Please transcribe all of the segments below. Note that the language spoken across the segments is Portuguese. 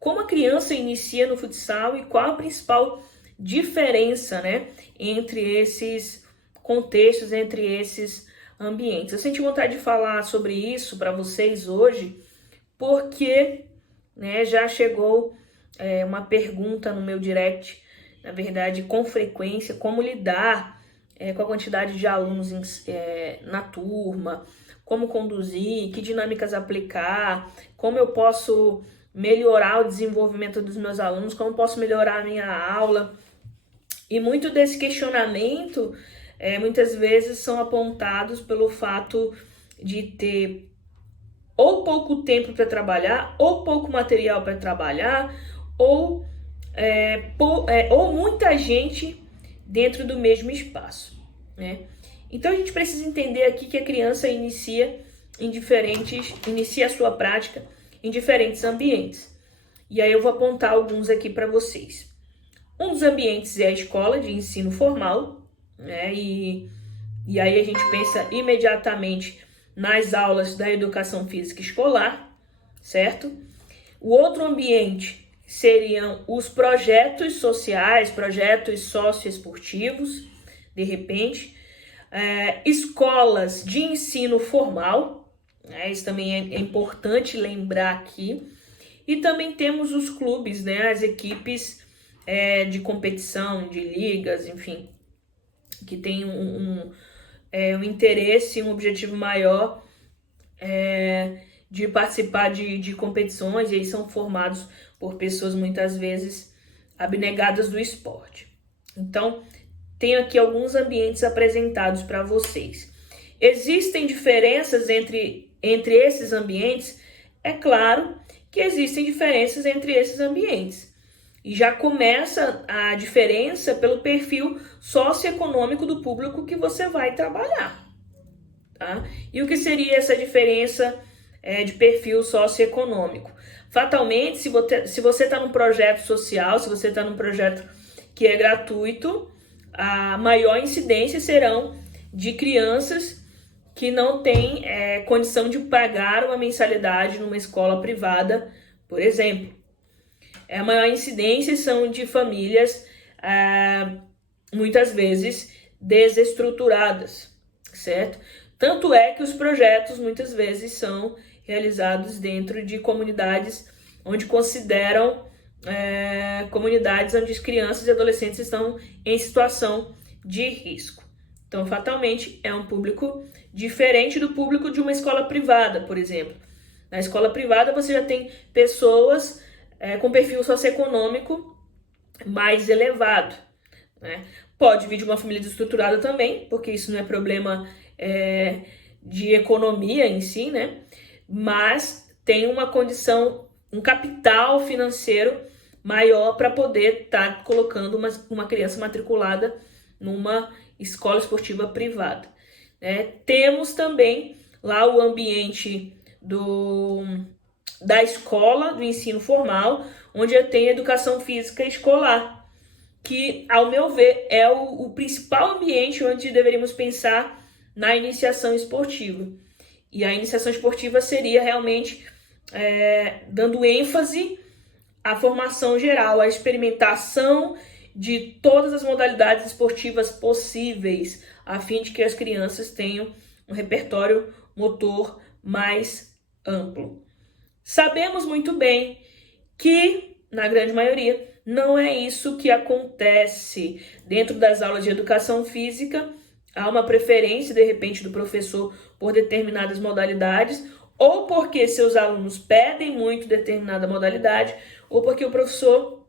como a criança inicia no futsal e qual a principal diferença, né, entre esses contextos, entre esses ambientes. Eu senti vontade de falar sobre isso para vocês hoje, porque, né, já chegou uma pergunta no meu direct, na verdade, com frequência, como lidar com a quantidade de alunos na turma, como conduzir, que dinâmicas aplicar, como eu posso melhorar o desenvolvimento dos meus alunos, como eu posso melhorar a minha aula. E muito desse questionamento, muitas vezes, são apontados pelo fato de ter ou pouco tempo para trabalhar, ou pouco material para trabalhar, ou muita gente dentro do mesmo espaço, né? Então a gente precisa entender aqui que a criança inicia a sua prática em diferentes ambientes. E aí eu vou apontar alguns aqui para vocês. Um dos ambientes é a escola de ensino formal, né? E aí a gente pensa imediatamente nas aulas da educação física escolar, certo? O outro ambiente seriam os projetos sociais, projetos socioesportivos, de repente, escolas de ensino formal, né? Isso também é importante lembrar aqui. E também temos os clubes, né? As equipes de competição, de ligas, enfim, que tem um interesse, um objetivo maior de participar de competições, e aí são formados por pessoas muitas vezes abnegadas do esporte. Então, tenho aqui alguns ambientes apresentados para vocês. Existem diferenças entre esses ambientes? É claro que existem diferenças entre esses ambientes. E já começa a diferença pelo perfil socioeconômico do público que você vai trabalhar. Tá? E o que seria essa diferença de perfil socioeconômico? Fatalmente, se você está num projeto social, se você está num projeto que é gratuito, a maior incidência serão de crianças que não têm condição de pagar uma mensalidade numa escola privada, por exemplo. A maior incidência são de famílias, muitas vezes, desestruturadas, certo? Tanto é que os projetos, muitas vezes, são realizados dentro de comunidades onde consideram comunidades onde as crianças e adolescentes estão em situação de risco. Então, fatalmente, é um público diferente do público de uma escola privada, por exemplo. Na escola privada, você já tem pessoas com perfil socioeconômico mais elevado, né? Pode vir de uma família desestruturada também, porque isso não é problema de economia em si, né? Mas tem uma condição, um capital financeiro maior para poder estar colocando uma criança matriculada numa escola esportiva privada. Temos também lá o ambiente da escola, do ensino formal, onde eu tenho educação física escolar, que, ao meu ver, é o principal ambiente onde deveríamos pensar na iniciação esportiva. E a iniciação esportiva seria realmente dando ênfase à formação geral, à experimentação de todas as modalidades esportivas possíveis, a fim de que as crianças tenham um repertório motor mais amplo. Sabemos muito bem que, na grande maioria, não é isso que acontece. Dentro das aulas de educação física, há uma preferência, de repente, do professor por determinadas modalidades, ou porque seus alunos pedem muito determinada modalidade, ou porque o professor,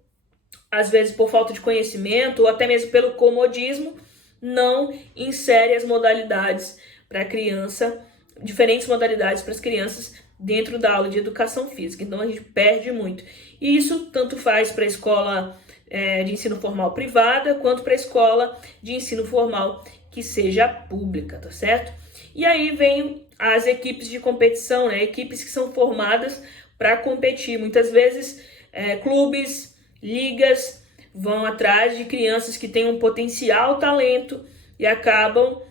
às vezes por falta de conhecimento, ou até mesmo pelo comodismo, não insere as modalidades para a criança, diferentes modalidades para as crianças dentro da aula de educação física. Então a gente perde muito. E isso tanto faz para a escola de ensino formal privada, quanto para a escola de ensino formal que seja pública, tá certo? E aí vem as equipes de competição, né? Equipes que são formadas para competir. Muitas vezes clubes, ligas vão atrás de crianças que têm um potencial talento e acabam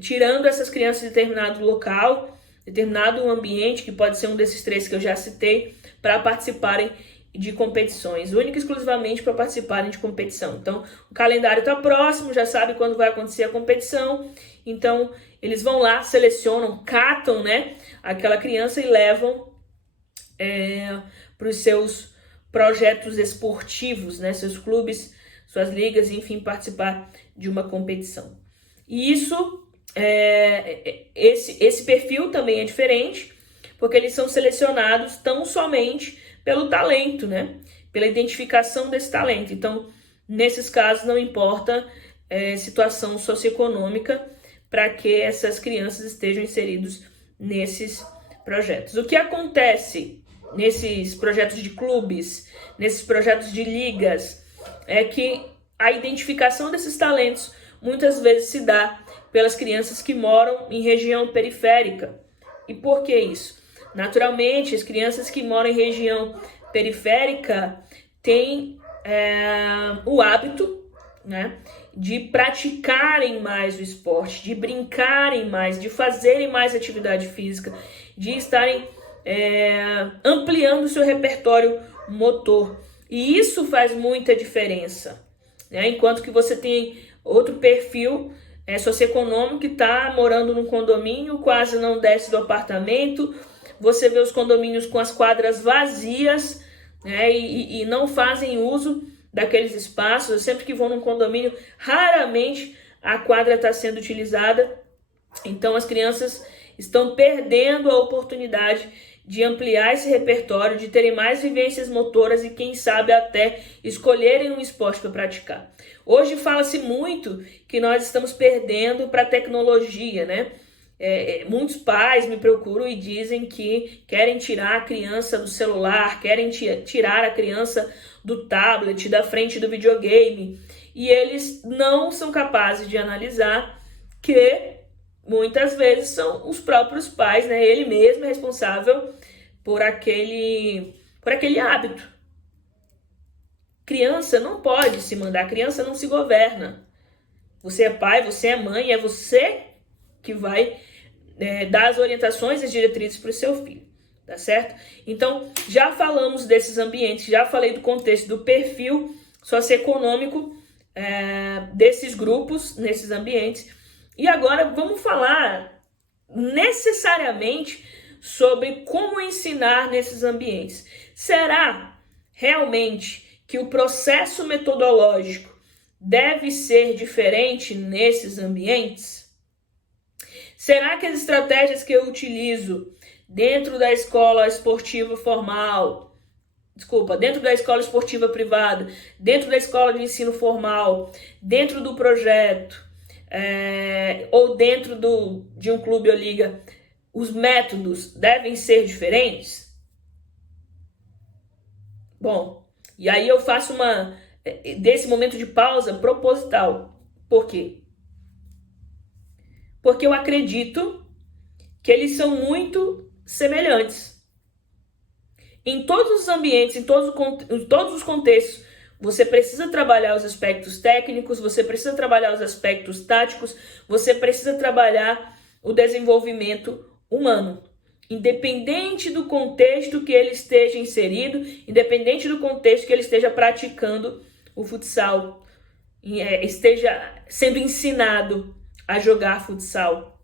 tirando essas crianças de determinado local, determinado ambiente, que pode ser um desses três que eu já citei, para participarem de competições, única e exclusivamente para participarem de competição. Então, o calendário está próximo, já sabe quando vai acontecer a competição, então eles vão lá, selecionam, catam, né, aquela criança e levam para os seus projetos esportivos, né, seus clubes, suas ligas, enfim, participar de uma competição. E isso, esse perfil também é diferente, porque eles são selecionados tão somente pelo talento, né? Pela identificação desse talento. Então, nesses casos, não importa situação socioeconômica para que essas crianças estejam inseridos nesses projetos. O que acontece nesses projetos de clubes, nesses projetos de ligas, é que a identificação desses talentos muitas vezes se dá pelas crianças que moram em região periférica. E por que isso? Naturalmente, as crianças que moram em região periférica têm o hábito, né, de praticarem mais o esporte, de brincarem mais, de fazerem mais atividade física, de estarem ampliando o seu repertório motor. E isso faz muita diferença, né? Enquanto que você tem outro perfil socioeconômico que está morando num condomínio, quase não desce do apartamento, você vê os condomínios com as quadras vazias, né, e não fazem uso daqueles espaços. Eu sempre que vou num condomínio, raramente a quadra está sendo utilizada. Então as crianças estão perdendo a oportunidade de ampliar esse repertório, de terem mais vivências motoras e quem sabe até escolherem um esporte para praticar. Hoje fala-se muito que nós estamos perdendo para a tecnologia, né? Muitos pais me procuram e dizem que querem tirar a criança do celular, querem tirar a criança do tablet, da frente do videogame, e eles não são capazes de analisar que muitas vezes são os próprios pais, né? Ele mesmo é responsável por aquele hábito. Criança não pode se mandar, criança não se governa. Você é pai, você é mãe, é você que vai dar as orientações e as diretrizes para o seu filho, tá certo? Então, já falamos desses ambientes, já falei do contexto, do perfil socioeconômico desses grupos, nesses ambientes. E agora vamos falar necessariamente sobre como ensinar nesses ambientes. Será realmente que o processo metodológico deve ser diferente nesses ambientes? Será que as estratégias que eu utilizo dentro da escola esportiva formal, dentro da escola esportiva privada, dentro da escola de ensino formal, dentro do projeto, ou dentro de um clube ou liga, os métodos devem ser diferentes? Bom, e aí eu faço desse momento de pausa proposital. Por quê? Porque eu acredito que eles são muito semelhantes. Em todos os ambientes, em todos os contextos, você precisa trabalhar os aspectos técnicos, você precisa trabalhar os aspectos táticos, você precisa trabalhar o desenvolvimento humano. Independente do contexto que ele esteja inserido, independente do contexto que ele esteja praticando o futsal, esteja sendo ensinado a jogar futsal.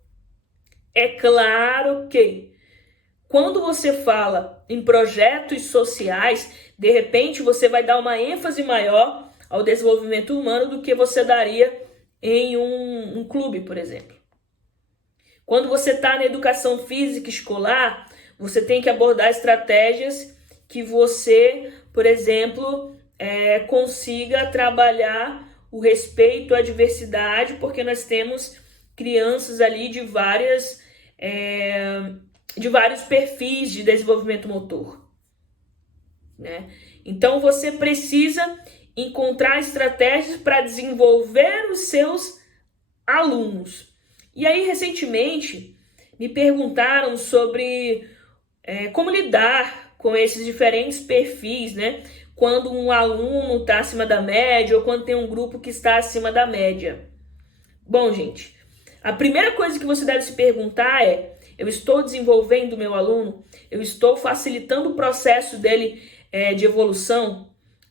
É claro que quando você fala em projetos sociais, de repente você vai dar uma ênfase maior ao desenvolvimento humano do que você daria em um clube, por exemplo. Quando você está na educação física escolar, você tem que abordar estratégias que você, por exemplo, consiga trabalhar o respeito à diversidade, porque nós temos crianças ali de vários perfis de desenvolvimento motor, né? Então você precisa encontrar estratégias para desenvolver os seus alunos. E aí, recentemente, me perguntaram sobre como lidar com esses diferentes perfis, né? Quando um aluno está acima da média ou quando tem um grupo que está acima da média. Bom, gente, a primeira coisa que você deve se perguntar é: Eu estou desenvolvendo o meu aluno? Eu estou facilitando o processo dele de evolução?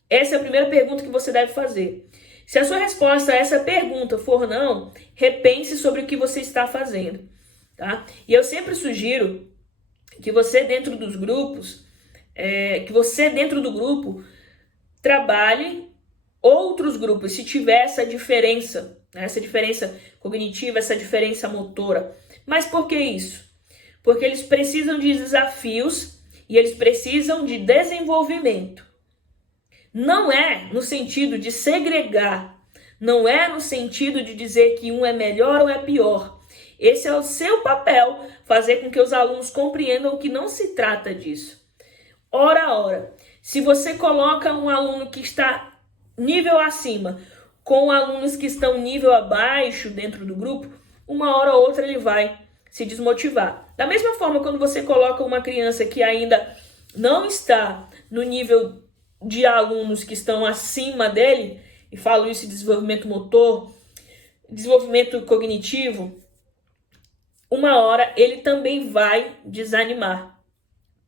Essa é a primeira pergunta que você deve fazer. Se a sua resposta a essa pergunta for não, repense sobre o que você está fazendo, tá? E eu sempre sugiro que você dentro dos grupos, do grupo, trabalhe outros grupos, se tiver essa diferença, né? Essa diferença cognitiva, essa diferença motora. Mas por que isso? Porque eles precisam de desafios e eles precisam de desenvolvimento. Não é no sentido de segregar, não é no sentido de dizer que um é melhor ou é pior. Esse é o seu papel, fazer com que os alunos compreendam que não se trata disso. Ora, se você coloca um aluno que está nível acima com alunos que estão nível abaixo dentro do grupo, uma hora ou outra ele vai se desmotivar. Da mesma forma, quando você coloca uma criança que ainda não está no nível de alunos que estão acima dele, e falo isso de desenvolvimento motor, desenvolvimento cognitivo, uma hora ele também vai desanimar,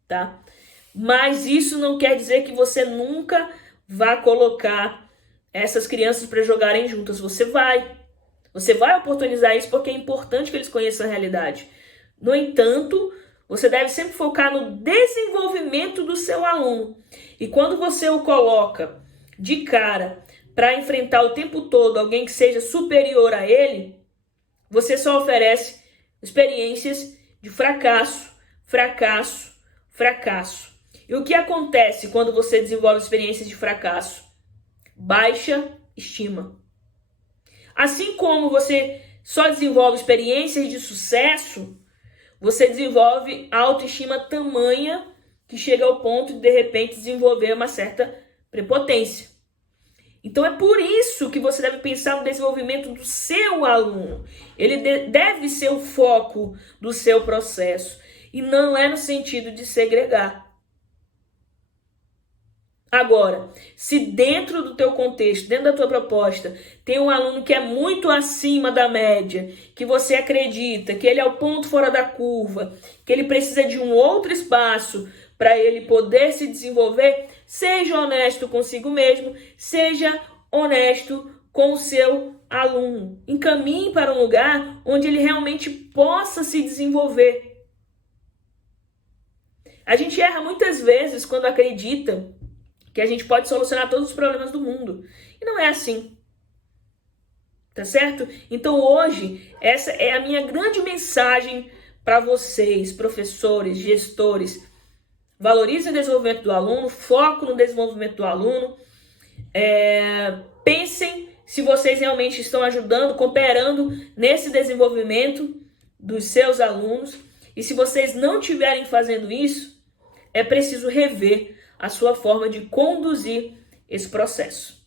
tá? Mas isso não quer dizer que você nunca vá colocar essas crianças para jogarem juntas. Você vai oportunizar isso porque é importante que eles conheçam a realidade. No entanto, você deve sempre focar no desenvolvimento do seu aluno. E quando você o coloca de cara para enfrentar o tempo todo alguém que seja superior a ele, você só oferece experiências de fracasso, fracasso, fracasso. E o que acontece quando você desenvolve experiências de fracasso? Baixa estima. Assim como você só desenvolve experiências de sucesso, você desenvolve autoestima tamanha que chega ao ponto de repente, desenvolver uma certa prepotência. Então, é por isso que você deve pensar no desenvolvimento do seu aluno. Ele deve ser o foco do seu processo. E não é no sentido de segregar. Agora, se dentro do teu contexto, dentro da tua proposta, tem um aluno que é muito acima da média, que você acredita que ele é o ponto fora da curva, que ele precisa de um outro espaço para ele poder se desenvolver, seja honesto consigo mesmo, seja honesto com o seu aluno. Encaminhe para um lugar onde ele realmente possa se desenvolver. A gente erra muitas vezes quando acredita que a gente pode solucionar todos os problemas do mundo. E não é assim. Tá certo? Então hoje, essa é a minha grande mensagem para vocês, professores, gestores. Valorize o desenvolvimento do aluno, foco no desenvolvimento do aluno. Pensem se vocês realmente estão ajudando, cooperando nesse desenvolvimento dos seus alunos. E se vocês não estiverem fazendo isso, é preciso rever a sua forma de conduzir esse processo.